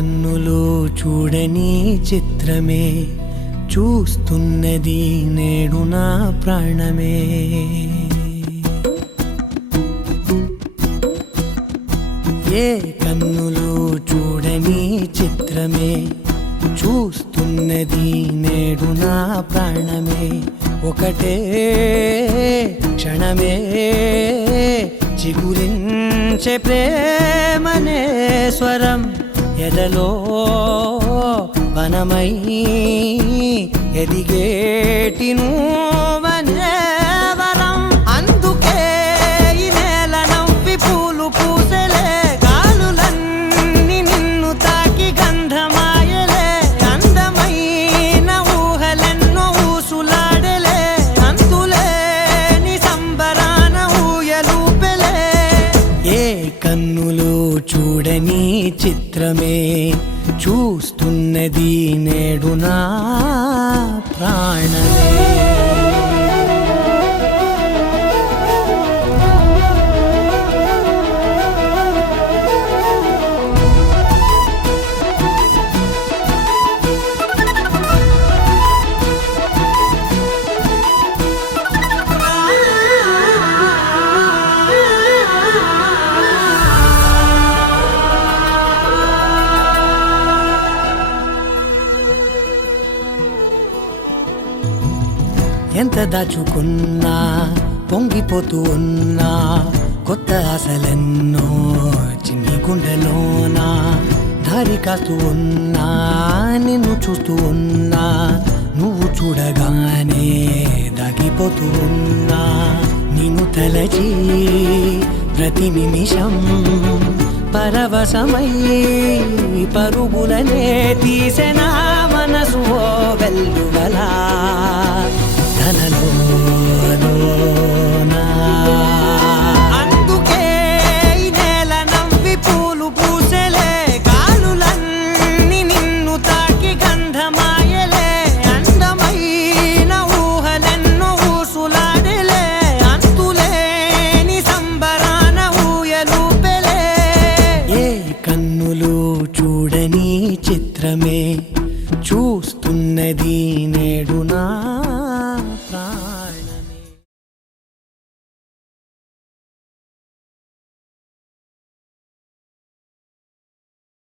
కన్నులు చూడని చిత్రమే చూస్తున్నది నేడు నా ప్రాణమే. ఏ కన్నులు చూడని చిత్రమే చూస్తున్నది నేడు నా ప్రాణమే. ఒకటే క్షణమే చిగురించే ప్రేమనే స్వరం ఎదలో వనమై ఎదిగేటి నువ్వనే వరం. అందుకే ఈ నేల నవ్వి పూలు పూసెలే, గాలులన్నీ నిన్ను తాకి గంధమాయలే, అందమైన ఊహలెన్నో ఊసులాడలే, అంతులేని సంబరాన ఊయలూపెలే. ఏ కన్నులు చూడని చిత్రమే చూస్తున్నది నేడు నా ప్రాణమే. ఎంత దాచుకున్నా పొంగిపోతూ ఉన్నా, కొత్త ఆశలెన్నో చిన్ని గుండెలోనా దారి కాస్తూ ఉన్నా, నిన్ను చూస్తూ ఉన్నా, నువ్వు చూడగానే దాగిపోతూ ఉన్నా. నిన్ను తలచి ప్రతి నిమిషం పరవశమై పరుగులనే తీసెనా మనసు ఓ వెల్లువలా తనలోనా. అందుకే ఈ నేల నవ్వి పూలు పూసెలే, గాలులన్నీ నిన్ను తాకి గంధమాయలే, అందమైన ఊహలెన్నో ఊసులాడలే, అంతులేని సంబరాన ఊయలూపెలే. ఏ కన్నులు చూడని చిత్రమే చూస్తున్నది నేడు